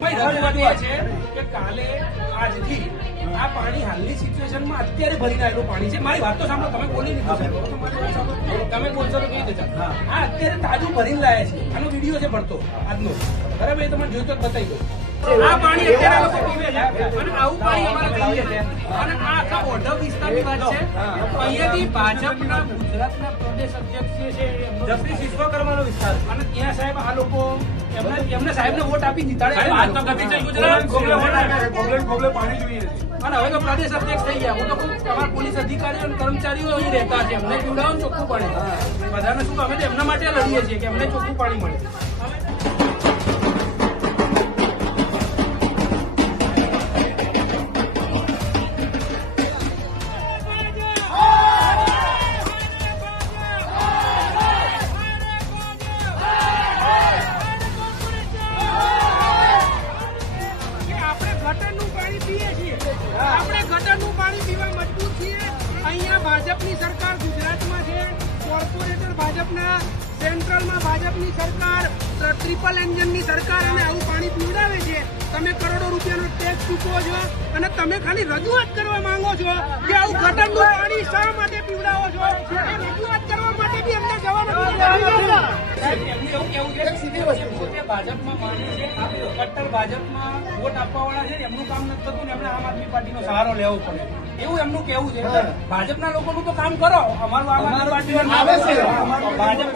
રજૂઆત એ છે કે કાલે આજથી આ પાણી હાલની સિચ્યુએશનમાં અત્યારે ભરીને આવેલું પાણી છે. મારી વાત તો સાંભળો, તમે બોલી નહીં તમે બોલશો તો કહી દેતા. આ અત્યારે તાજું ભરીને લાયા છે. આનો વિડીયો છે ભરતો આજનો, બરાબર? એ તમે જોઈતો બતાવી દો. આ પાણી અત્યારે લોકો પીવે છે અને આવું પાણી અમારે પીએ છે. અને આ આખા ઓઢવ વિસ્તારની વાત છે. અહીંયાથી ભાજપના ગુજરાતના પ્રદેશ અધ્યક્ષ છે જગદીશ વિશ્વકર્માનો વિસ્તાર, અને ત્યાં સાહેબ આ લોકો એમને સાહેબને વોટ આપી દીધા. વાત તો કરવી છે ગુજરાત પાણી જોઈએ અને હવે તો પ્રદેશ અધ્યક્ષ થઈ ગયા. હું તો તમારા પોલીસ અધિકારીઓ અને કર્મચારીઓ અહીં રહેતા છે, એમને પીવડાવો ચોખ્ખું પાણી. બધાને શું અમે તો એમના માટે લડીએ છીએ કે એમને ચોખ્ખું પાણી મળે. આપણે ગટરનું પાણી પીવા મજબૂર છીએ. અહીંયા ભાજપની સરકાર ગુજરાતમાં છે, કોર્પોરેટર ભાજપના, સેન્ટ્રલમાં ભાજપની સરકાર, ટ્રિપલ એન્જિનની સરકાર, અને આવું પાણી પીવડાવે છે. તમે કરોડો રૂપિયાનો ટેક્સ ચૂકવો છો અને તમે ખાલી રજૂઆત કરવા માંગો છો કે આવું ગટરનું પાણી શા માટે પીવડાવો છો. રજૂઆત કરવા માટે બી અંદર જવાનું એવું કેવું છે કે ભાજપમાં માની છે, કટ્ટર ભાજપમાં વોટ આપવા વાળા છે, એમનું કામ નથી થતું ને એમને આમ આદમી પાર્ટીનો સહારો લેવો પડે, એવું એમનું કેવું છે. ભાજપના લોકોનું તો કામ કરો, અમારું આમ આદમી પાર્ટી આવે છે. ભાજપ